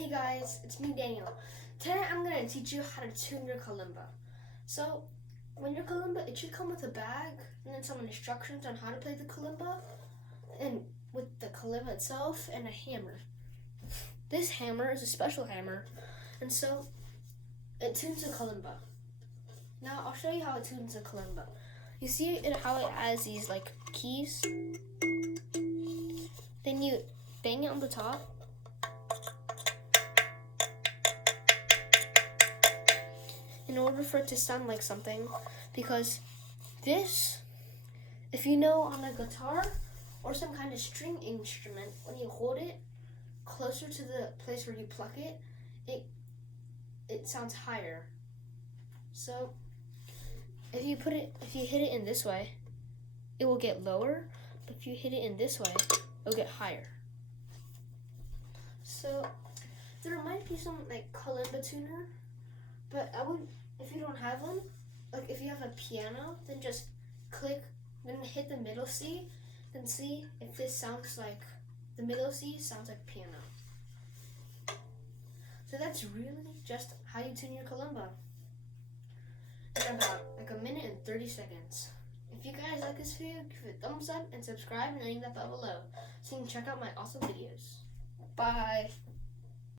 Hey guys, it's me Daniel. Today I'm going to teach you how to tune your kalimba. So, when your kalimba, it should come with a bag and then some instructions on how to play the kalimba and with the kalimba itself and a hammer. This hammer is a special hammer and so it tunes the kalimba. Now I'll show you how it tunes the kalimba. You see how it has these like keys? Then you bang it on the top. In order for it to sound like something, because this, if you know on a guitar or some kind of string instrument, when you hold it closer to the place where you pluck it, it sounds higher. So if you hit it in this way, it will get lower, but if you hit it in this way, it'll get higher. So there might be some like kalimba tuner, but if you don't have one, like if you have a piano, then just click, then hit the middle C, then see if this sounds like, the middle C sounds like piano. So that's really just how you tune your kalimba in about like a minute and 30 seconds. If you guys like this video, give it a thumbs up and subscribe and leave that below so you can check out my awesome videos. Bye.